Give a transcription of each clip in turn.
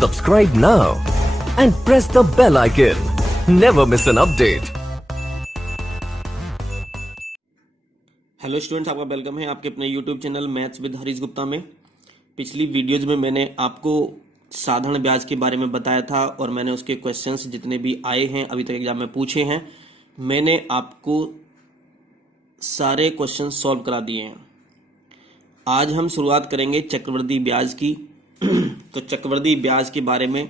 Subscribe now and press the bell icon. Never miss an update. Hello students, आपका welcome है आपके अपने YouTube channel maths with Harish Gupta में। पिछली वीडियोज में मैंने आपको साधारण ब्याज के बारे में बताया था और मैंने उसके क्वेश्चंस जितने भी आए हैं अभी तक एग्जाम में पूछे हैं, मैंने आपको सारे क्वेश्चन सॉल्व करा दिए हैं। आज हम शुरुआत करेंगे चक्रवृद्धि ब्याज की। तो चक्रवृद्धि ब्याज के बारे में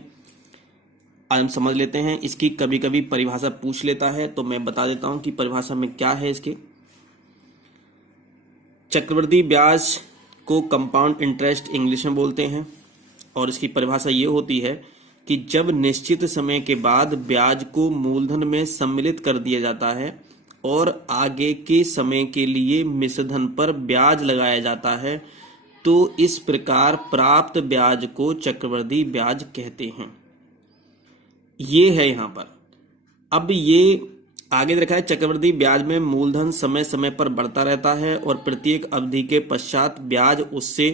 आज हम समझ लेते हैं। इसकी कभी कभी परिभाषा पूछ लेता है तो मैं बता देता हूं कि परिभाषा में क्या है इसके। चक्रवृद्धि ब्याज को कंपाउंड इंटरेस्ट इंग्लिश में बोलते हैं और इसकी परिभाषा ये होती है कि जब निश्चित समय के बाद ब्याज को मूलधन में सम्मिलित कर दिया जाता है और आगे के समय के लिए मिश्रधन पर ब्याज लगाया जाता है तो इस प्रकार प्राप्त ब्याज को चक्रवृद्धि ब्याज कहते हैं। ये है यहां पर। अब ये आगे देखा है, चक्रवृद्धि ब्याज में मूलधन समय समय पर बढ़ता रहता है और प्रत्येक अवधि के पश्चात ब्याज उससे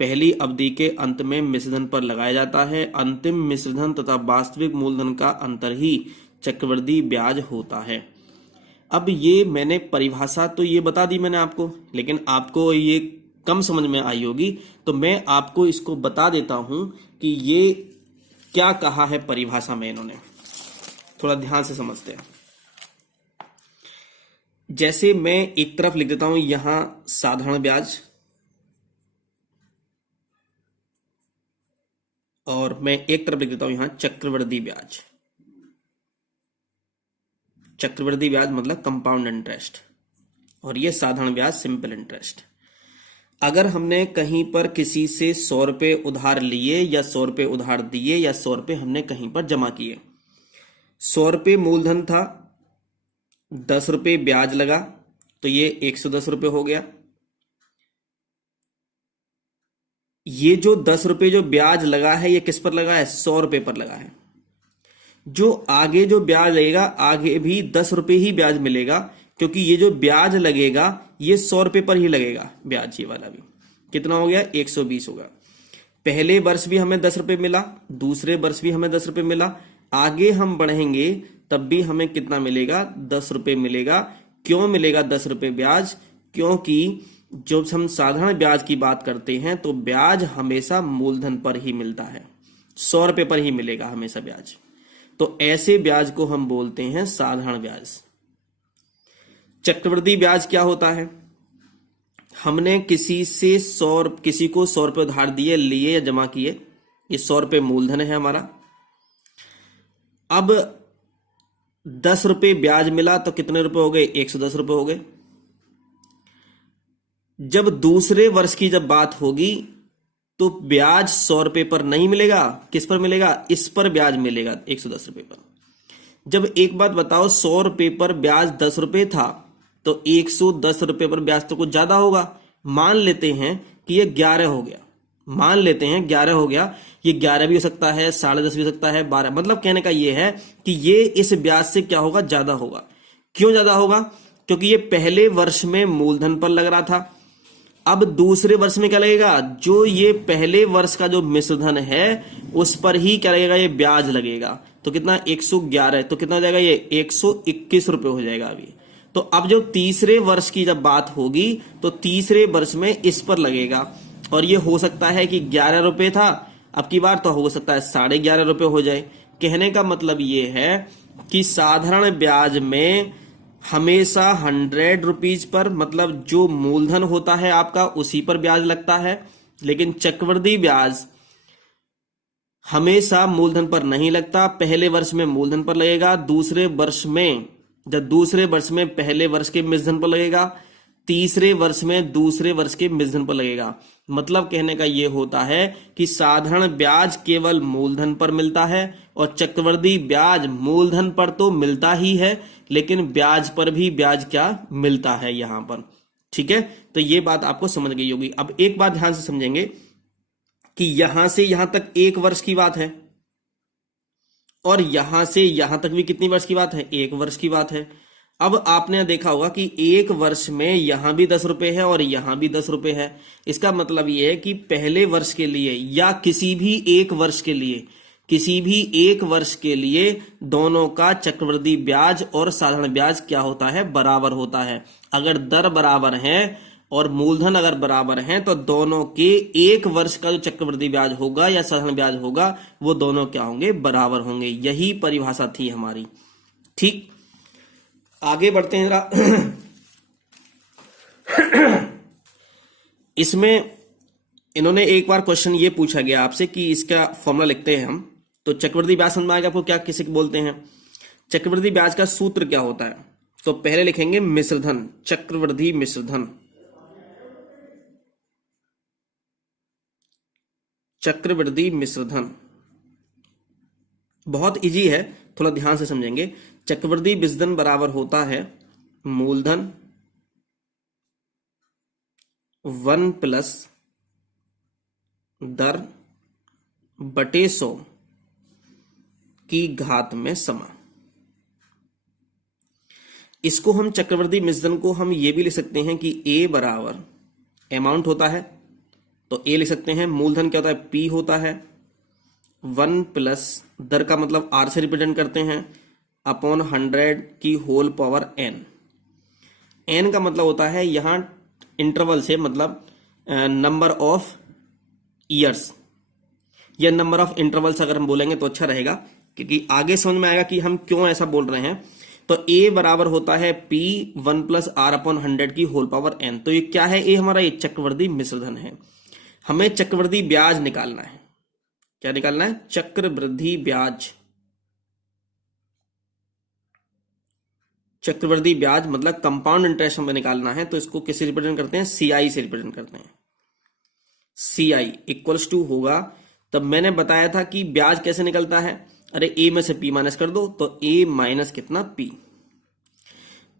पहली अवधि के अंत में मिश्रधन पर लगाया जाता है। अंतिम मिश्रधन तथा वास्तविक मूलधन का अंतर ही चक्रवृद्धि ब्याज होता है। अब ये मैंने परिभाषा तो ये बता दी मैंने आपको, लेकिन आपको ये कम समझ में आई होगी तो मैं आपको इसको बता देता हूं कि ये क्या कहा है परिभाषा में इन्होंने। थोड़ा ध्यान से समझते हैं। जैसे मैं एक तरफ लिख देता हूं यहां साधारण ब्याज और मैं एक तरफ लिख देता हूं यहां चक्रवृद्धि ब्याज। चक्रवृद्धि ब्याज मतलब कंपाउंड इंटरेस्ट और ये साधारण ब्याज सिंपल इंटरेस्ट। अगर हमने कहीं पर किसी से 100 रुपए उधार लिए या 100 रुपए उधार दिए या 100 रुपए हमने कहीं पर जमा किए, 100 रुपए मूलधन था, 10 रुपए ब्याज लगा तो ये 110 रुपए हो गया। ये जो 10 रुपए जो ब्याज लगा है ये किस पर लगा है? 100 रुपए पर लगा है। जो आगे जो ब्याज लगेगा आगे भी 10 रुपए ही ब्याज मिलेगा क्योंकि ये जो ब्याज लगेगा ये 100 रुपए पर ही लगेगा ब्याज। ये वाला भी कितना हो गया? 120 होगा। पहले वर्ष भी हमें 10 रुपए मिला, दूसरे वर्ष भी हमें 10 रुपए मिला, आगे हम बढ़ेंगे तब भी हमें कितना मिलेगा? 10 रुपए मिलेगा। क्यों मिलेगा 10 रुपए ब्याज? क्योंकि जब हम साधारण ब्याज की बात करते हैं तो ब्याज हमेशा मूलधन पर ही मिलता है, 100 रुपए पर ही मिलेगा हमेशा ब्याज। तो ऐसे ब्याज को हम बोलते हैं साधारण ब्याज। चक्रवृद्धि ब्याज क्या होता है? हमने किसी को 100 रुपए उधार दिए, लिए या जमा किए, ये 100 रुपए मूलधन है हमारा। अब 10 रुपए ब्याज मिला तो कितने रुपए हो गए? 110 रुपए हो गए। जब दूसरे वर्ष की जब बात होगी तो ब्याज 100 रुपए पर नहीं मिलेगा, किस पर मिलेगा? इस पर ब्याज मिलेगा 110 रुपए पर। जब एक बात बताओ, 100 रुपए पर ब्याज 10 रुपए था तो 110 रुपए पर ब्याज तो कुछ ज्यादा होगा। मान लेते हैं कि ये 11 हो गया, मान लेते हैं 11 हो गया। ये 11 भी हो सकता है, 10.5 भी हो सकता है, 12। मतलब कहने का ये है कि ये इस ब्याज से क्या होगा? ज्यादा होगा। क्यों ज्यादा होगा? क्योंकि ये पहले वर्ष में मूलधन पर लग रहा था। अब दूसरे वर्ष में क्या लगेगा? जो ये पहले वर्ष का जो मिश्रधन है उस पर ही क्या लगेगा? ये ब्याज लगेगा। तो कितना? 111। तो कितना हो जाएगा? ये 121 रुपए हो जाएगा अभी। तो अब जो तीसरे वर्ष की जब बात होगी तो तीसरे वर्ष में इस पर लगेगा और ये हो सकता है कि 11 रुपए था अब की बार, तो हो सकता है 11.5 रुपए हो जाए। कहने का मतलब ये है कि साधारण ब्याज में हमेशा 100 रुपीज पर, मतलब जो मूलधन होता है आपका उसी पर ब्याज लगता है, लेकिन चक्रवृद्धि ब्याज हमेशा मूलधन पर नहीं लगता। पहले वर्ष में मूलधन पर लगेगा, दूसरे वर्ष में पहले वर्ष के मिश्रधन पर लगेगा, तीसरे वर्ष में दूसरे वर्ष के मिश्रधन पर लगेगा। मतलब कहने का यह होता है कि साधारण ब्याज केवल मूलधन पर मिलता है और चक्रवृद्धि ब्याज मूलधन पर तो मिलता ही है लेकिन ब्याज पर भी ब्याज क्या मिलता है यहां पर। ठीक है, तो ये बात आपको समझ गई होगी। अब एक बात ध्यान से समझेंगे कि यहां से यहां तक 1 वर्ष की बात है और यहां से यहां तक भी कितनी वर्ष की बात है? 1 वर्ष की बात है। अब आपने देखा होगा कि एक वर्ष में यहां भी 10 रुपए है और यहां भी 10 रुपए है। इसका मतलब ये है कि पहले वर्ष के लिए या किसी भी एक वर्ष के लिए, किसी भी एक वर्ष के लिए दोनों का चक्रवृद्धि ब्याज और साधारण ब्याज क्या होता है, बराबर होता है। अगर दर बराबर है और मूलधन अगर बराबर है तो दोनों के एक वर्ष का जो चक्रवृद्धि ब्याज होगा या साधारण ब्याज होगा वो दोनों क्या होंगे, बराबर होंगे। यही परिभाषा थी हमारी। ठीक, आगे बढ़ते हैं जरा। इसमें इन्होंने एक बार क्वेश्चन ये पूछा गया आपसे कि इसका फॉर्मूला लिखते हैं हम, तो चक्रवृद्धि ब्याज समझ में आएगा आपको क्या किसे बोलते हैं। चक्रवृद्धि ब्याज का सूत्र क्या होता है, तो पहले लिखेंगे मिश्रधन, चक्रवृद्धि मिश्रधन, चक्रवृद्धि मिश्रधन बहुत इजी है, थोड़ा ध्यान से समझेंगे। चक्रवृद्धि मिश्रधन बराबर होता है मूलधन 1 प्लस दर बटे 100 की घात में समा। इसको हम चक्रवृद्धि मिश्रधन को हम ये भी लिख सकते हैं कि ए बराबर अमाउंट होता है, तो ए लिख सकते हैं। मूलधन क्या होता है, पी होता है। 1 प्लस दर का मतलब आर से रिप्रेजेंट करते हैं अपॉन 100 की होल पावर एन। एन का मतलब होता है यहां इंटरवल से मतलब नंबर ऑफ ईयर्स या नंबर ऑफ इंटरवल्स अगर हम बोलेंगे तो अच्छा रहेगा, क्योंकि आगे समझ में आएगा कि हम क्यों ऐसा बोल रहे हैं। तो ए बराबर होता है पी 1 प्लस आर अपॉन 100 की होल पावर एन। तो ये क्या है, ए हमारा ये चक्रवृद्धि मिश्रधन है। हमें चक्रवृद्धि ब्याज निकालना है। क्या निकालना है, चक्रवृद्धि ब्याज। चक्रवृद्धि ब्याज मतलब कंपाउंड इंटरेस्ट हमें निकालना है, तो इसको किससे रिप्रेजेंट करते हैं, सीआई से रिप्रेजेंट करते हैं। सीआई इक्वल्स टू होगा, तब मैंने बताया था कि ब्याज कैसे निकलता है, अरे ए में से पी माइनस कर दो, तो ए माइनस कितना, पी।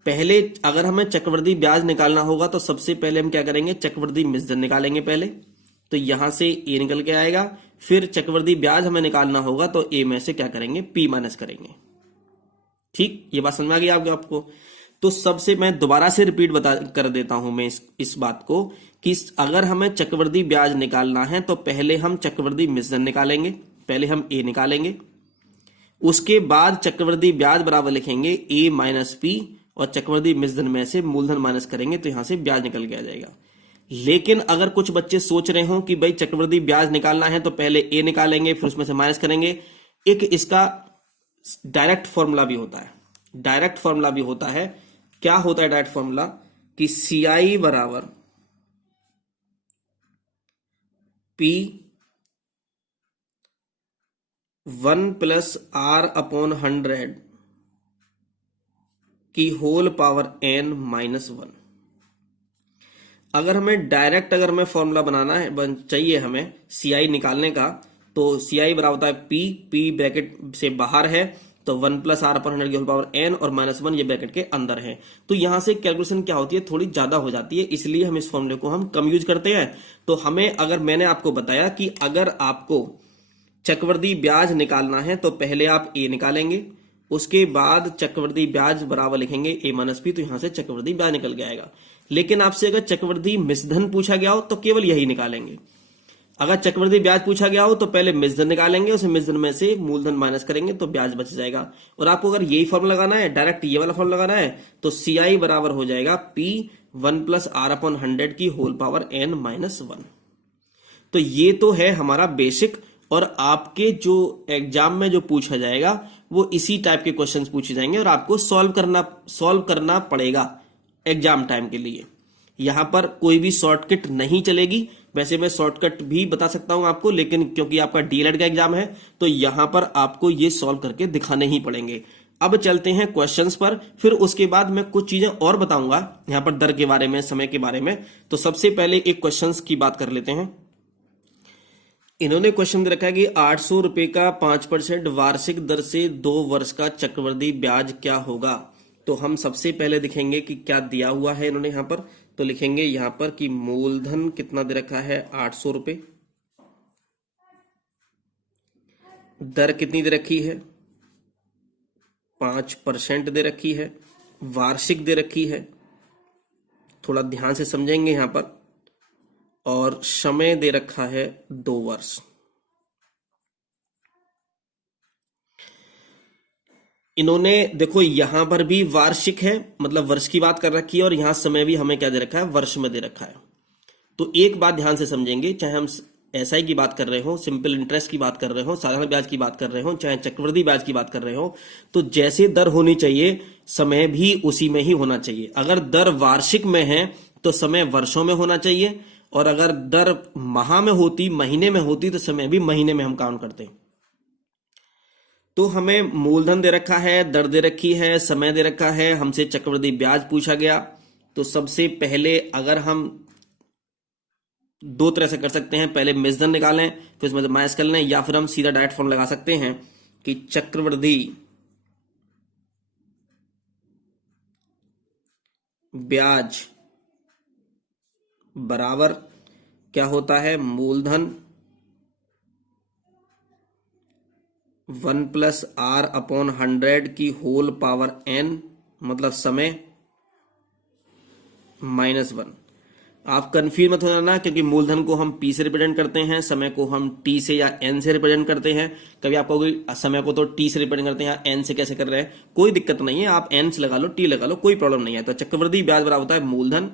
पहले अगर हमें चक्रवृद्धि ब्याज निकालना होगा तो सबसे पहले हम क्या करेंगे, चक्रवृद्धि मिश्रधन निकालेंगे पहले, तो यहां से ए निकल के आएगा। फिर चक्रवृद्धि ब्याज हमें निकालना होगा तो ए में से क्या करेंगे, पी माइनस करेंगे। ठीक, ये बात समझ में आ गई आपको। तो सबसे मैं दोबारा से रिपीट बता कर देता हूं मैं इस बात को कि अगर हमें चक्रवृद्धि ब्याज निकालना है तो पहले हम चक्रवृद्धि मिश्रधन निकालेंगे, पहले हम ए निकालेंगे, उसके बाद चक्रवृद्धि ब्याज बराबर लिखेंगे ए माइनस पी और चक्रवृद्धि मिश्रधन में से मूलधन माइनस करेंगे तो यहां से ब्याज निकल के आ जाएगा। लेकिन अगर कुछ बच्चे सोच रहे हो कि भाई चक्रवृद्धि ब्याज निकालना है तो पहले ए निकालेंगे फिर उसमें से माइनस करेंगे, एक इसका डायरेक्ट फॉर्मूला भी होता है। डायरेक्ट फॉर्मूला भी होता है, क्या होता है डायरेक्ट फॉर्मूला, कि सीआई बराबर पी 1 प्लस आर अपॉन 100 की होल पावर एन माइनस 1। अगर हमें डायरेक्ट अगर हमें फॉर्मूला बनाना है चाहिए हमें सीआई निकालने का, तो सीआई बराबर होता है पी ब्रैकेट से बाहर है तो 1 प्लस आर अपॉन 100 की होल पावर एन और -1 ये ब्रैकेट के अंदर है। तो यहां से कैलकुलेशन क्या होती है, थोड़ी ज्यादा हो जाती है, इसलिए हम इस फॉर्मूले को हम कम यूज करते हैं। तो हमें अगर मैंने आपको बताया कि अगर आपको चक्रवृद्धि ब्याज निकालना है तो पहले आप ए निकालेंगे, उसके बाद चक्रवृद्धि ब्याज बराबर लिखेंगे ए माइनस पी, तो यहां से चक्रवृद्धि ब्याज निकल के आएगा। लेकिन आपसे अगर चक्रवृद्धि मिश्रधन पूछा गया हो तो केवल यही निकालेंगे। अगर चक्रवृद्धि ब्याज पूछा गया हो तो पहले मिश्रधन निकालेंगे, उस मिश्रधन में से मूलधन माइनस करेंगे तो ब्याज बच जाएगा। और आपको अगर यही फॉर्मूला लगाना है, डायरेक्ट ये वाला फॉर्मूला लगाना है, तो सीआई बराबर हो जाएगा पी 1 प्लस आर अपॉन 100 की होल पावर एन माइनस 1। तो ये तो है हमारा बेसिक, और आपके जो एग्जाम में जो पूछा जाएगा वो इसी टाइप के क्वेश्चंस पूछे जाएंगे और आपको सॉल्व करना पड़ेगा एग्जाम टाइम के लिए। यहां पर कोई भी शॉर्टकट नहीं चलेगी। वैसे मैं शॉर्टकट भी बता सकता हूं आपको, लेकिन क्योंकि आपका डीएलएड का एग्जाम है तो यहां पर आपको ये सॉल्व करके दिखाने ही पड़ेंगे। अब चलते हैं क्वेश्चंस पर, फिर उसके बाद मैं कुछ चीजें और बताऊंगा यहां पर दर के बारे में, समय के बारे में। तो सबसे पहले एक क्वेश्चंस की बात कर लेते हैं। इन्होंने क्वेश्चन दे रखा है कि 800 रुपए का 5% वार्षिक दर से 2 वर्ष का चक्रवृद्धि ब्याज क्या होगा। तो हम सबसे पहले दिखेंगे कि क्या दिया हुआ है इन्होंने यहां पर। तो लिखेंगे यहां पर कि मूलधन कितना दे रखा है, 800 रुपए, दर कितनी दे रखी है, 5% दे रखी है, वार्षिक दे रखी है, थोड़ा ध्यान से समझेंगे यहां पर, और समय दे रखा है 2 वर्ष। इन्होंने देखो यहां पर भी वार्षिक है, मतलब वर्ष की बात कर रखी है, और यहां समय भी हमें क्या दे रखा है, वर्ष में दे रखा है। तो एक बात ध्यान से समझेंगे, चाहे हम एसआई की बात कर रहे हो, सिंपल इंटरेस्ट की बात कर रहे हो, साधारण ब्याज की बात कर रहे हो, चाहे चक्रवृद्धि ब्याज की बात कर रहे हो, तो जैसे दर होनी चाहिए समय भी उसी में ही होना चाहिए। अगर दर वार्षिक में है तो समय वर्षों में होना चाहिए, और अगर दर माह में होती, महीने में होती, तो समय भी महीने में हम काउंट करते। तो हमें मूलधन दे रखा है, दर दे रखी है, समय दे रखा है, हमसे चक्रवृद्धि ब्याज पूछा गया। तो सबसे पहले अगर हम 2 तरह से कर सकते हैं, पहले मिश्रधन निकालें फिर उसमें माइनस कर लें, या फिर हम सीधा डायरेक्ट फॉर्म लगा सकते हैं कि चक्रवृद्धि ब्याज बराबर क्या होता है, मूलधन 1+r/100 की होल पावर n, मतलब समय -1। आप कंफ्यूज मत हो जाना, क्योंकि मूलधन को हम p से रिप्रेजेंट करते हैं, समय को हम t से या n से रिप्रेजेंट करते हैं। कभी आपको कोई समय को तो t से रिप्रेजेंट करते हैं, या n से कैसे कर रहे हैं, कोई दिक्कत नहीं है, आप n से लगा लो, t लगा लो, कोई प्रॉब्लम नहीं है। तो चक्रवृद्धि ब्याज बराबर होता है मूलधन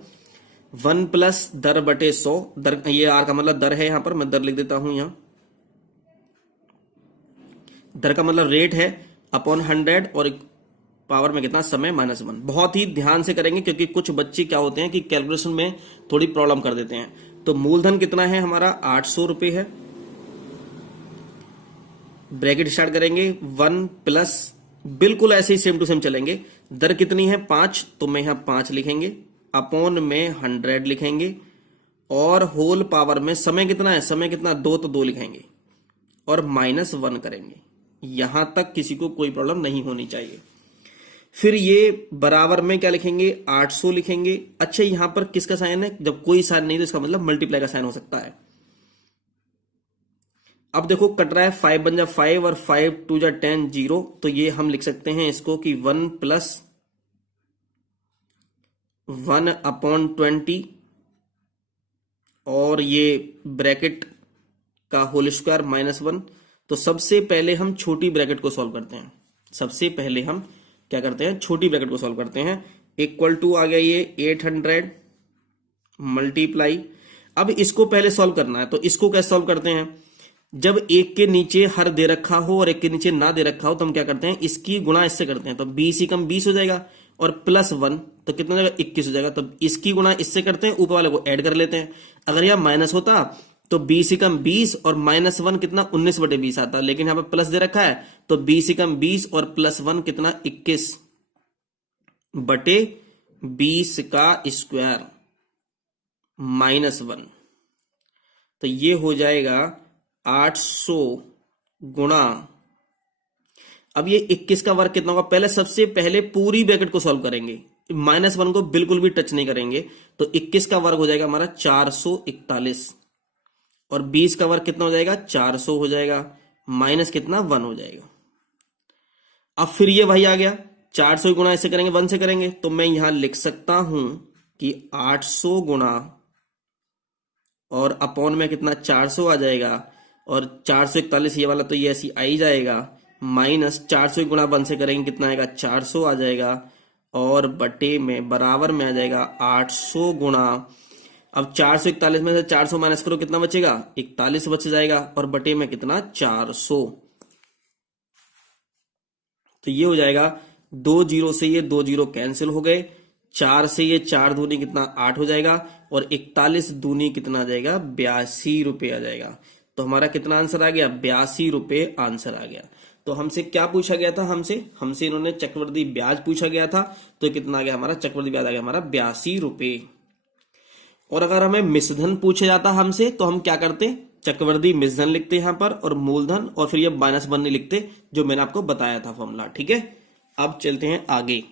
1+ दर बटे 100, दर ये r का मतलब दर है, यहां पर मैं दर लिख देता हूं, यहां दर का मतलब रेट है, अपॉन 100, और पावर में कितना, समय -1। बहुत ही ध्यान से करेंगे, क्योंकि कुछ बच्चे क्या होते हैं कि कैलकुलेशन में थोड़ी प्रॉब्लम कर देते हैं। तो मूलधन कितना है हमारा, 800 रुपए है, ब्रैकेट स्टार्ट करेंगे 1+, बिल्कुल ऐसे ही सेम टू सेम चलेंगे। दर कितनी है 5, तो मैं यहां 5 लिखेंगे, अपॉन में 100 लिखेंगे, और होल पावर में समय कितना है, समय कितना 2, तो 2 लिखेंगे, और -1 करेंगे। यहां तक किसी को कोई प्रॉब्लम नहीं होनी चाहिए। फिर ये बराबर में क्या लिखेंगे, 800 लिखेंगे। अच्छा, यहां पर किसका साइन है, जब कोई साइन नहीं तो इसका मतलब मल्टीप्लाई का साइन हो सकता है। अब देखो कट रहा है, 5 बन जा 5, और 5 2 जा 10, 0, तो ये हम लिख सकते हैं इसको कि 1+1/20, और ये ब्रैकेट का होल स्क्वायर -1। तो सबसे पहले हम छोटी ब्रैकेट को सॉल्व करते हैं, सबसे पहले हम क्या करते हैं, छोटी ब्रैकेट को सॉल्व करते हैं। इक्वल टू आ गया ये 800 मल्टीप्लाई। अब इसको पहले सॉल्व करना है, तो इसको कैसे सॉल्व करते हैं, जब एक के नीचे हर दे रखा हो और एक के नीचे ना दे रखा हो, तो हम क्या करते हैं, इसकी गुणा इससे करते हैं, तो 20 कम 20 हो जाएगा, और +1 तो कितना हो जाएगा, 21 हो जाएगा। तो इसकी गुणा इससे करते हैं, ऊपर वाले को ऐड कर लेते हैं। अगर यह माइनस होता तो 20 कम 20 और -1 कितना, 19/20 आता, लेकिन यहां पर प्लस दे रखा है, तो 20 कम 20 और +1 कितना, 21/20 का स्क्वायर -1। तो ये हो जाएगा 800 गुणा, अब ये 21 का वर्ग कितना होगा, पहले सबसे पहले पूरी ब्रैकेट को सॉल्व करेंगे, -1 को बिल्कुल भी टच नहीं करेंगे। तो 21 का वर्ग हो जाएगा हमारा 441, और 20 का वर्ग कितना हो जाएगा, 400 हो जाएगा, माइनस कितना 1 हो जाएगा। अब फिर ये वही आ गया, 400 गुणा इससे करेंगे, 1 से करेंगे, तो मैं यहां लिख सकता हूं कि 800 गुणा, और अपॉन में कितना 400 आ जाएगा, और 441 ये वाला तो ये ऐसी आ ही जाएगा, माइनस 400 गुणा 1 से करेंगे कितना आएगा, 400 आ जाएगा, और बटे में बराबर में आ जाएगा 800 गुणा, अब 441 में से 400 माइनस करो कितना बचेगा, 41 बच जाएगा, और बटे में कितना 400। तो ये हो जाएगा 2 जीरो से ये 2 जीरो कैंसिल हो गए, 4 से ये 4 दूनी कितना 8 हो जाएगा, और 41 दूनी कितना आ जाएगा, 82 रुपये आ जाएगा। तो हमारा कितना आंसर आ गया, 82 रुपये आंसर आ गया। तो हमसे क्या पूछा गया था, हमसे इन्होंने चक्रवृद्धि ब्याज पूछा गया था, तो कितना आ गया हमारा, चक्रवृद्धि ब्याज आ गया हमारा 82 रुपये। और अगर हमें मिश्रधन पूछा जाता हमसे, तो हम क्या करते, चक्रवृद्धि मिश्रधन लिखते यहां पर, और मूलधन, और फिर ये -1 नहीं लिखते, जो मैंने आपको बताया था फॉर्मूला। ठीक है, अब चलते हैं आगे।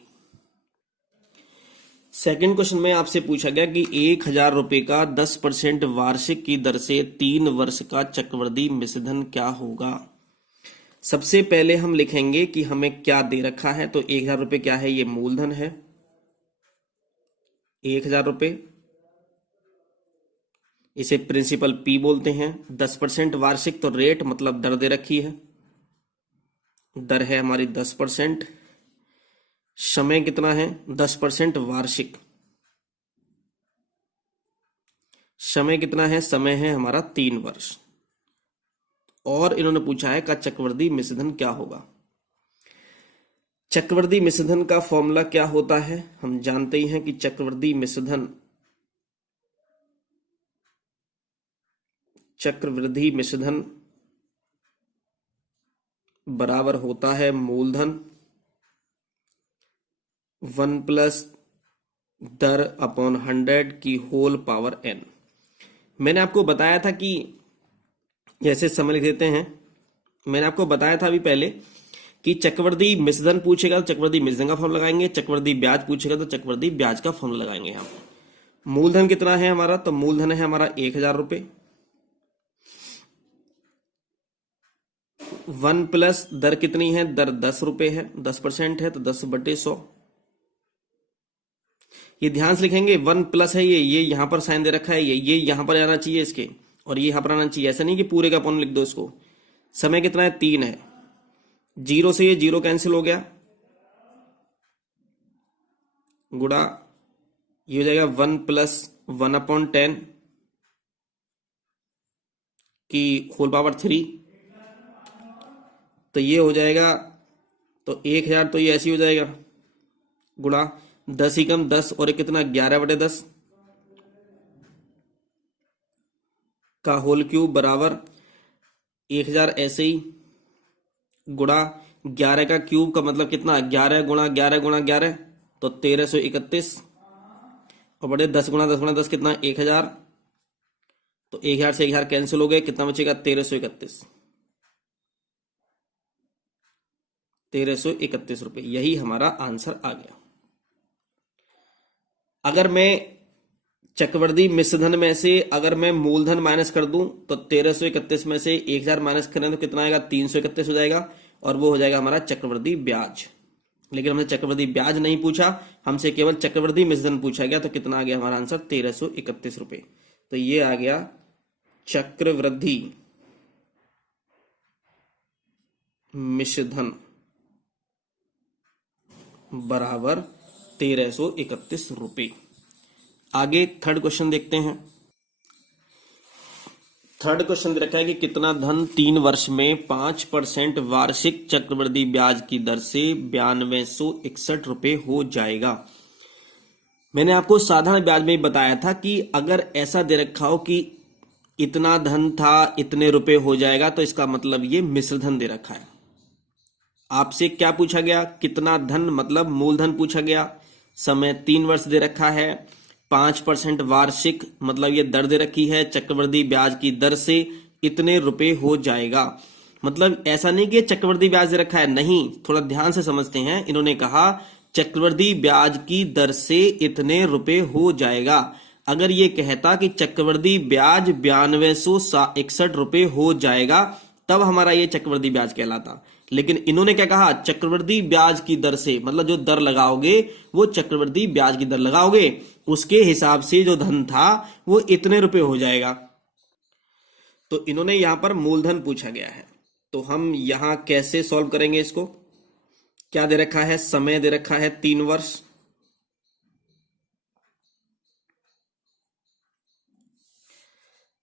सेकंड क्वेश्चन में आपसे पूछा गया कि 1000 रुपए का 10% वार्षिक की दर से 3 वर्ष का चक्रवृद्धि मिश्रधन क्या होगा। सबसे पहले हम लिखेंगे कि हमें क्या दे रखा है, तो 1000 रुपए क्या है, ये मूलधन है, 1,000 रुपये, इसे प्रिंसिपल पी बोलते हैं। 10% वार्षिक, तो रेट मतलब दर दे रखी है, दर है हमारी 10%। समय कितना है? 10% वार्षिक। समय कितना है? समय है हमारा 3 वर्ष। और इन्होंने पूछा है का चक्रवृद्धि मिश्रधन क्या होगा। चक्रवृद्धि मिश्रधन का फॉर्मूला क्या होता है? हम जानते ही हैं कि चक्रवृद्धि मिश्रधन बराबर होता है मूलधन 1 प्लस दर अपॉन 100 की होल पावर n। मैंने आपको बताया था कि जैसे समय लिख देते हैं, मैंने आपको बताया था अभी पहले कि चक्रवृद्धि मिश्रधन पूछेगा तो चक्रवृद्धि मिश्रधन का फॉर्मूला लगाएंगे, चक्रवृद्धि ब्याज पूछेगा तो चक्रवृद्धि ब्याज का फॉर्मूला लगाएंगे। यहाँ मूलधन कितना है हमारा? तो मूलधन है हमारा 1,000 रुपये। 1 प्लस दर कितनी है? दर 10 रुपये है, 10% है, तो 10/100। ये ध्यान से लिखेंगे, 1 प्लस है ये यहां पर साइन दे रखा है, ये यहां पर आना चाहिए इसके, और ये यहां पर आना चाहिए। ऐसा नहीं कि पूरे का अपॉन लिख दो इसको। समय कितना है? 3 है। 0 से ये 0 कैंसिल हो गया, गुणा ये हो जाएगा 1 प्लस 1/10 की होल पावर 3, तो ये हो जाएगा, तो 1,000 तो ये ऐसे ही हो जाएगा, गुणा 10 ही कम 10 और एक कितना 11/10 का होल क्यूब बराबर 1,000 ऐसे ही, गुणा 11 का क्यूब का मतलब कितना? 11 गुणा 11 गुणा 11, तो 1331, और बड़े 10 गुणा 10 गुणा 10 कितना? 1,000, तो 1,000 से 1,000 कैंसिल हो गए, कितना बचेगा? 1331 रुपए। यही हमारा आंसर आ गया। अगर मैं चक्रवृद्धि मिश्रधन में से अगर मैं मूलधन माइनस कर दूं तो 1331 में से 1,000 माइनस करें तो कितना आएगा? 331 हो जाएगा, और वो हो जाएगा हमारा चक्रवृद्धि ब्याज। लेकिन हमने चक्रवृद्धि ब्याज नहीं पूछा, हमसे केवल चक्रवृद्धि मिश्रधन पूछा गया, तो कितना आ गया हमारा आंसर? 1331 रुपए। तो ये आ गया चक्रवृद्धि मिश्रधन बराबर 1331 रुपए। आगे थर्ड क्वेश्चन देखते हैं। थर्ड क्वेश्चन दे रखा है कि कितना धन 3 वर्ष में 5% वार्षिक चक्रवृद्धि ब्याज की दर से 9261 रुपए हो जाएगा। मैंने आपको साधारण ब्याज में बताया था कि अगर ऐसा दे रखा हो कि इतना धन था इतने रुपए हो जाएगा, तो इसका मतलब ये मिश्रधन दे रखा है। आपसे क्या पूछा गया? कितना धन मतलब मूलधन पूछा गया, समय 3 वर्ष दे रखा है, 5% वार्षिक मतलब ये दर दे रखी है, चक्रवृद्धि ब्याज की दर से इतने रुपए हो जाएगा। मतलब ऐसा नहीं कि चक्रवृद्धि ब्याज दे रखा है, नहीं, थोड़ा ध्यान से समझते हैं। इन्होंने कहा चक्रवृद्धि ब्याज की दर से इतने रुपए हो जाएगा। अगर ये कहता कि चक्रवृद्धि ब्याज 9261 रुपए हो जाएगा, तब हमारा ये चक्रवृद्धि ब्याज कहलाता। लेकिन इन्होंने क्या कहा? चक्रवृद्धि ब्याज की दर से, मतलब जो दर लगाओगे वो चक्रवृद्धि ब्याज की दर लगाओगे, उसके हिसाब से जो धन था वो इतने रुपए हो जाएगा। तो इन्होंने यहां पर मूलधन पूछा गया है, तो हम यहां कैसे सॉल्व करेंगे इसको? क्या दे रखा है? समय दे रखा है 3 वर्ष,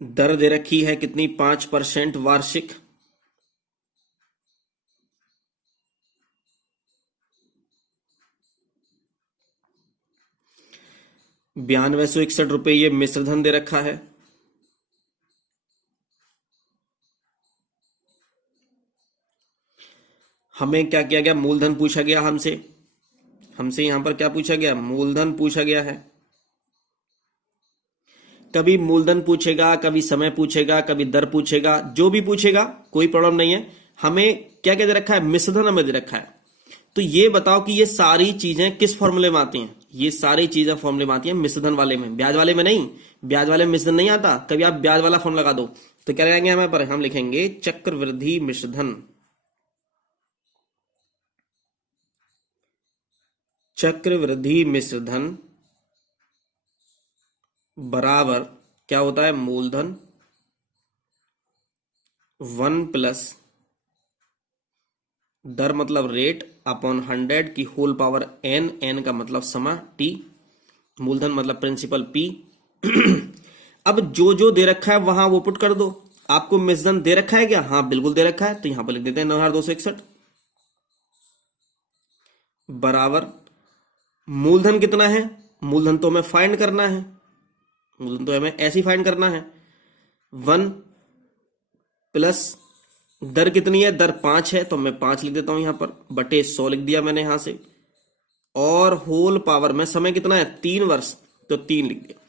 दर दे रखी है कितनी? 5% वार्षिक, ₹9261 ये मिश्रधन दे रखा है, हमें क्या किया गया? मूलधन पूछा गया हमसे यहां पर क्या पूछा गया? मूलधन पूछा गया है। कभी मूलधन पूछेगा, कभी समय पूछेगा, कभी दर पूछेगा, जो भी पूछेगा कोई प्रॉब्लम नहीं है। हमें क्या क्या दे रखा है? मिश्रधन हमें दे रखा है। तो ये बताओ कि ये सारी चीजें किस फॉर्मूले में आती हैं? ये सारी चीजें फॉर्मूले में आती हैं मिश्रधन वाले में, ब्याज वाले में नहीं। ब्याज वाले में मिश्रधन नहीं आता। कभी आप ब्याज वाला फॉर्मूला लगा दो तो क्या लगाएंगे? हमें पर हम लिखेंगे चक्रवृद्धि मिश्रधन। चक्रवृद्धि मिश्रधन बराबर क्या होता है, मूलधन 1 प्लस दर मतलब रेट अपॉन 100 की होल पावर n, n का मतलब समय t, मूलधन मतलब प्रिंसिपल p। अब जो जो दे रखा है वहां वो पुट कर दो। आपको मिश्रण दे रखा है क्या? हाँ बिल्कुल दे रखा है, तो यहां पर लिख देते हैं 9261 बराबर मूलधन कितना है, मूलधन तो हमें फाइंड करना है, मूलधन तो हमें ऐसे ही फाइंड करना है, 1 प्लस दर कितनी है, दर 5 है तो मैं 5 लिख देता हूं यहां पर, बटे 100 लिख दिया मैंने यहां से, और होल पावर में समय कितना है 3 वर्ष, तो 3 लिख दिया।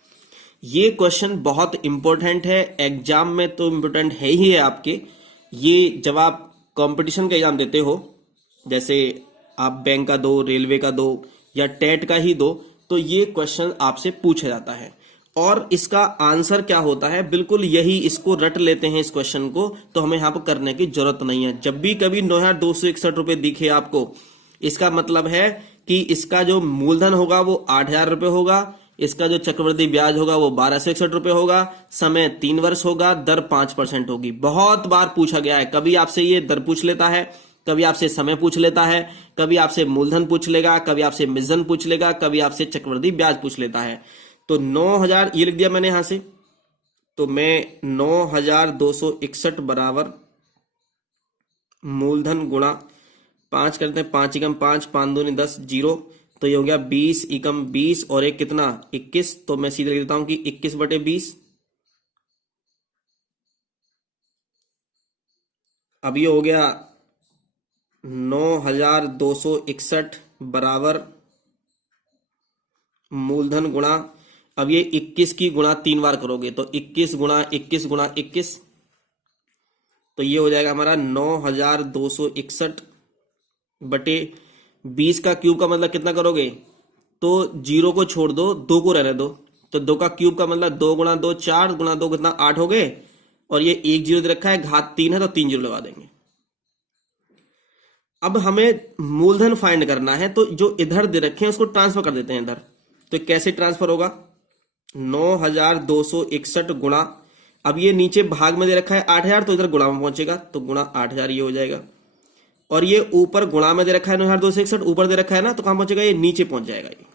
ये क्वेश्चन बहुत इंपॉर्टेंट है, एग्जाम में तो इंपॉर्टेंट है ही है आपके। ये जब आप कंपटीशन का एग्जाम देते हो, जैसे आप बैंक का दो, रेलवे का दो या टेट का ही दो, तो ये क्वेश्चन आपसे पूछा जाता है और इसका आंसर क्या होता है, बिल्कुल यही, इसको रट लेते हैं इस क्वेश्चन को, तो हमें यहां पर करने की जरूरत नहीं है। जब भी कभी 9261 रुपए दिखे आपको, इसका मतलब है कि इसका जो मूलधन होगा वो 8000 रुपए होगा, इसका जो चक्रवृद्धि ब्याज होगा वो 1261 रुपए होगा, समय 3 वर्ष होगा, दर 5% होगी। बहुत बार पूछा गया है, कभी आपसे ये दर पूछ लेता है, कभी आपसे समय पूछ लेता है, कभी आपसे मूलधन पूछ लेगा, कभी आपसे मिश्रण पूछ लेगा, कभी आपसे चक्रवृद्धि ब्याज पूछ लेता है। तो 9000 ये लिख दिया मैंने यहां से, तो मैं 9261 बराबर मूलधन गुणा 5 करते हैं, 5 एकम 5, 5 दूनी 10, 0, तो ये हो गया 20 एकम 20 और एक कितना 21, तो मैं सीधे लिख देता हूं कि 21 बटे 20। अब ये हो गया 9261 बराबर मूलधन गुणा, अब ये 21 की गुणा 3 बार करोगे तो 21 गुणा 21 गुणा 21, तो ये हो जाएगा हमारा 9261 बटे 20 का क्यूब का मतलब कितना करोगे, तो 0 को छोड़ दो, 2 को रहने दो, तो 2 का क्यूब का मतलब 2 गुणा 2 4 गुणा 2 कितना 8 हो गए, और ये 1 0 दे रखा है, घात 3 है तो 3 0 लगा देंगे। अब हमें मूलधन फाइंड करना है, तो जो इधर दे रखे हैं उसको ट्रांसफर कर देते हैं इधर। तो कैसे ट्रांसफर होगा, 9261 गुणा, अब ये नीचे भाग में दे रखा है 8000, तो इधर गुणा में पहुंचेगा, तो गुणा 8000 ये हो जाएगा, और ये ऊपर गुणा में दे रखा है 9261, ऊपर दे रखा है ना, तो कहां पहुंचेगा, ये नीचे पहुंच जाएगा ये,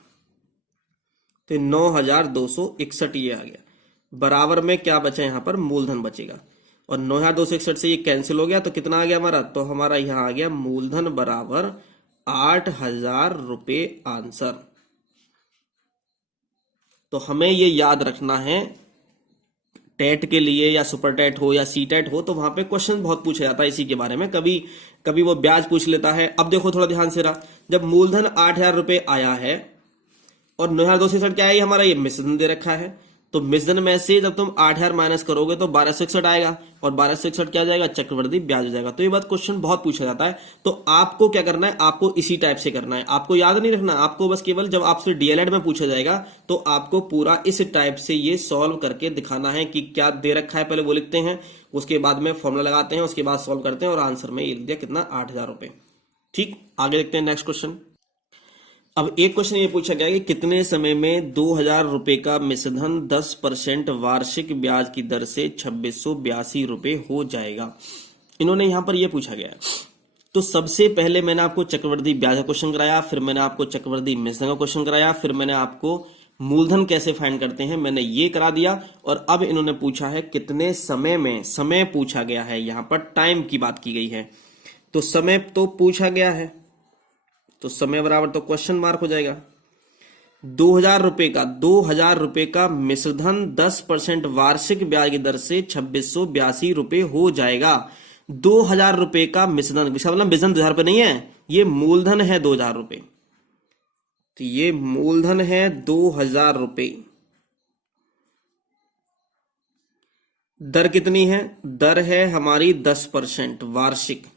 तो 9261 ये आ गया। बराबर में क्या बचा यहां पर, मूलधन बचेगा, और 9261 से ये कैंसिल हो गया, तो कितना आ गया हमारा, तो हमारा यहां आ गया मूलधन बराबर 8000 रुपए आंसर। तो हमें ये याद रखना है, टेट के लिए या सुपर टेट हो या सी टेट हो, तो वहां पे क्वेश्चन बहुत पूछा जाता है इसी के बारे में, कभी कभी वो ब्याज पूछ लेता है। अब देखो थोड़ा ध्यान से रहा, जब मूलधन 8000 रुपए आया है और 9261 क्या है, हमारा ये मिश्रण दे रखा है, तो मिश्रण में से जब तुम 8000 माइनस करोगे तो 1261 आएगा, और 1261 क्या जाएगा, चक्रवृद्धि ब्याज हो जाएगा। तो ये बात क्वेश्चन बहुत पूछा जाता है, तो आपको क्या करना है, आपको इसी टाइप से करना है, आपको याद नहीं रखना, आपको बस केवल जब आपसे डीएलएड में पूछा जाएगा तो आपको पूरा इस टाइप से ये सॉल्व करके दिखाना है कि क्या दे रखा है, पहले वो लिखते हैं, उसके बाद में फॉर्मूला लगाते हैं, उसके बाद सॉल्व करते हैं, और आंसर में ये लिख दिया कितना, 8000 रुपए। ठीक, आगे देखते हैं नेक्स्ट क्वेश्चन। अब एक क्वेश्चन ये पूछा गया कि कितने समय में 2000 रुपए का मिश्रधन 10% वार्षिक ब्याज की दर से 2682 रुपए हो जाएगा। इन्होंने यहां पर यह पूछा गया है। तो सबसे पहले मैंने आपको चक्रवृद्धि ब्याज का क्वेश्चन कराया, फिर मैंने आपको चक्रवृद्धि मिश्रण का क्वेश्चन कराया, फिर मैंने आपको मूलधन कैसे फाइंड करते हैं मैंने ये करा दिया, और अब इन्होंने पूछा है कितने समय में, समय पूछा गया है, यहां पर टाइम की बात की गई है, तो समय तो पूछा गया है, तो समय बराबर तो क्वेश्चन मार्क हो जाएगा। 2000 रुपए का मिश्रधन 10% वार्षिक ब्याज की दर से 2682 रुपए हो जाएगा। 2000 रुपए का मिश्रधन, इसका मतलब मिश्रधन 2000 रुपए नहीं है, ये मूलधन है 2000 रुपए, तो ये मूलधन है 2000 रुपए। दर कितनी है, दर है हमारी 10% वार्षिक,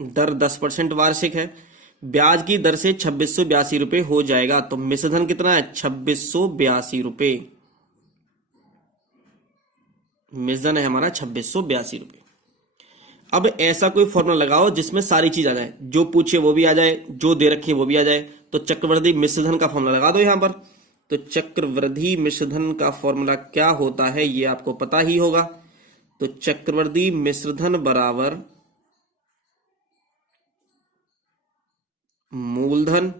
दर 10% वार्षिक है, ब्याज की दर से 2682 रुपए हो जाएगा, तो मिश्रधन कितना है, 2682 रुपए, मिश्रधन है हमारा 2682 रुपए। अब ऐसा कोई फॉर्मूला लगाओ जिसमें सारी चीज आ जाए, जो पूछे वो भी आ जाए, जो दे रखी है वो भी आ जाए। तो चक्रवर्ती मिश्र धन का फॉर्मूला लगा दो यहां पर। तो चक्रवर्ती मिश्र धन का फॉर्मूला क्या होता है ये आपको पता ही होगा। तो चक्रवर्ती मिश्र धन बराबर मूलधन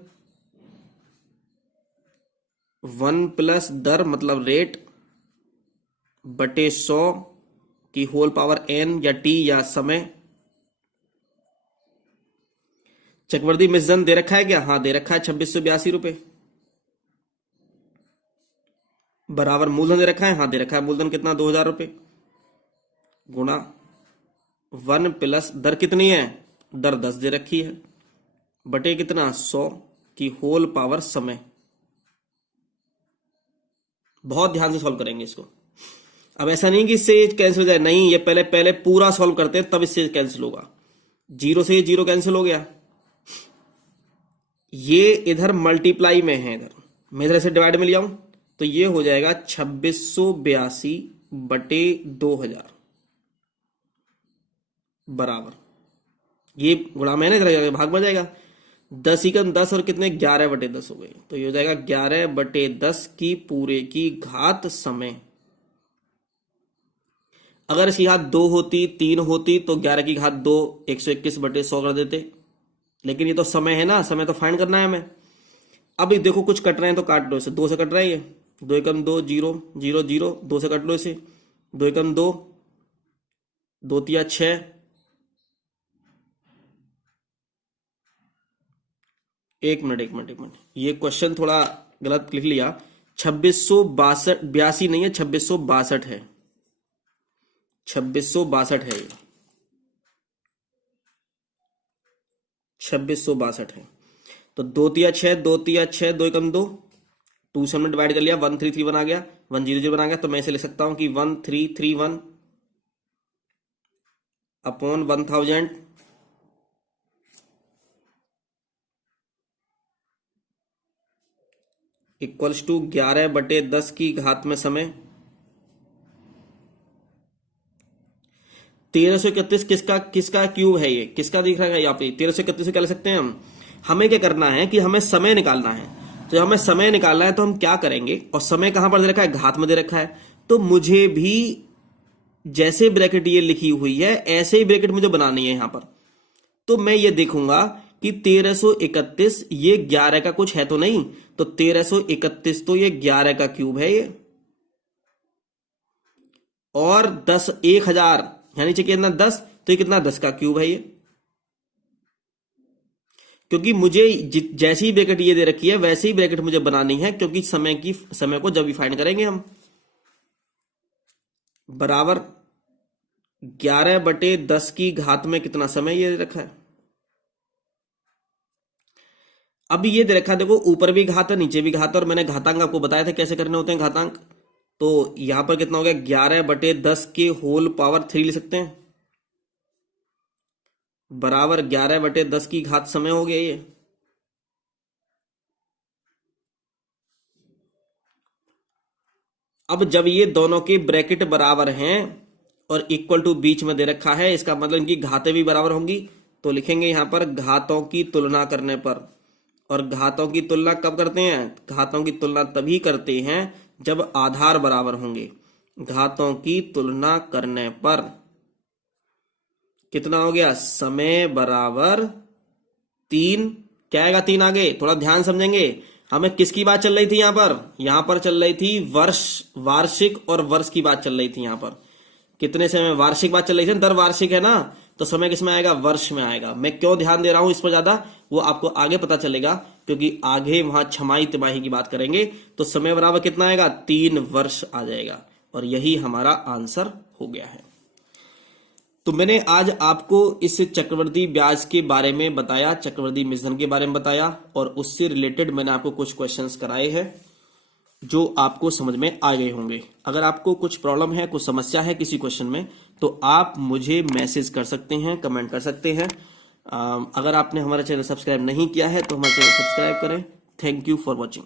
1 प्लस दर मतलब रेट बटे 100 की होल पावर n या t या समय। चक्रवर्ती मिश्र धन दे रखा है क्या? हाँ दे रखा है 2682 रुपए। बराबर मूलधन दे रखा है, हाँ दे रखा है मूलधन कितना 2000 रुपए गुणा 1 प्लस दर कितनी है? दर 10 दे रखी है बटे कितना 100 की होल पावर समय। बहुत ध्यान से सॉल्व करेंगे इसको। अब ऐसा नहीं कि इससे कैंसिल हो जाए, नहीं, ये पहले पूरा सॉल्व करते हैं तब इससे कैंसिल होगा। 0 से 0 कैंसिल हो गया, ये इधर मल्टीप्लाई में है, इधर मैं इधर से डिवाइड में ले आऊं तो ये हो जाएगा 2682 बटे 2000 बराबर, ये गुणा में इधर भाग में जाएगा 10 एकम 10 और कितने 11 बटे 10 हो गए। तो ये हो जाएगा 11 बटे 10 की पूरे की घात समय। अगर इसकी घात 2 होती 3 होती तो 11 की घात 2 121 बटे 100 कर देते, लेकिन ये तो समय है ना, समय तो फाइंड करना है हमें। अब देखो कुछ कट रहे हैं तो काट लो इसे, 2 से कट रहा है ये, 2 एकम 2 0 0 0, 2 से कट लो इसे, 2 एकम 2 2 तिया 6, एक मिनट, ये क्वेश्चन थोड़ा गलत लिख लिया। 2682 नहीं है, 2662 है, 2662 है, ये 2662 है। तो 2 तिया 6 2 तिया 6, 2 एकम 2, 2 से हमने डिवाइड कर लिया, 1331 आ गया, 100 बना गया। तो मैं इसे लिख सकता हूं कि 1331 अपॉन 1000 इक्वल्स टू 11 बटे 10 की घात में समय। 1331 किसका क्यूब है? ये किसका दिख रहा है यहाँ पे? 1331 से क्या ले सकते हैं हम? हमें क्या करना है कि हमें समय निकालना है। तो हमें समय निकालना है तो हम क्या करेंगे, और समय कहां पर दे रखा है? घात में दे रखा है। तो मुझे भी जैसे ब्रैकेट ये लिखी हुई है ऐसे ही ब्रैकेट मुझे बनानी है यहां पर। तो मैं ये देखूंगा कि 1331 ये 11 का कुछ है तो नहीं, तो 1331 तो ये 11 का क्यूब है ये, और 10 1000 यानी चाहिए कितना 10, तो ये कितना 10 का क्यूब है ये। क्योंकि मुझे जैसी ही ब्रैकेट ये दे रखी है वैसे ही ब्रैकेट मुझे बनानी है, क्योंकि समय को जब भी फाइंड करेंगे हम। बराबर 11 बटे 10 की घात में कितना समय ये दे रखा है। अब ये दे रखा है, देखो ऊपर भी घात है नीचे भी घात है, और मैंने घातांक आपको बताया था कैसे करने होते हैं घातांक। तो यहां पर कितना हो गया 11 बटे 10 के होल पावर 3 ले सकते हैं, बराबर 11 बटे 10 की घात समय हो गया ये। अब जब ये दोनों के ब्रैकेट बराबर हैं और इक्वल टू बीच में दे रखा है, इसका मतलब इनकी घातें भी बराबर होंगी। तो लिखेंगे यहां पर घातों की तुलना करने पर, और घातों की तुलना कब करते हैं? घातों की तुलना तभी करते हैं जब आधार बराबर होंगे। घातों की तुलना करने पर कितना हो गया? समय बराबर 3, क्या आएगा 3 आगे, थोड़ा ध्यान समझेंगे। हमें किसकी बात चल रही थी यहां पर चल रही थी वार्षिक और वर्ष की बात चल रही थी। यहां पर कितने समय वार्षिक बात चल रही थी, दर वार्षिक है ना, तो समय किसमें आएगा? वर्ष में आएगा। मैं क्यों ध्यान दे रहा हूं इस पर ज्यादा, वो आपको आगे पता चलेगा, क्योंकि आगे वहां छमाही तिमाही की बात करेंगे। तो समय बराबर कितना आएगा? 3 वर्ष आ जाएगा, और यही हमारा आंसर हो गया है। तो मैंने आज आपको इस चक्रवर्ती ब्याज के बारे में बताया, चक्रवर्ती मिश्र धन के बारे में बताया, और उससे रिलेटेड मैंने आपको कुछ क्वेश्चंस कराए हैं जो आपको समझ में आ गए होंगे। अगर आपको कुछ प्रॉब्लम है, कुछ समस्या है किसी क्वेश्चन में, तो आप मुझे मैसेज कर सकते हैं, कमेंट कर सकते हैं। अगर आपने हमारा चैनल सब्सक्राइब नहीं किया है तो हमारा चैनल सब्सक्राइब करें। Thank you for watching.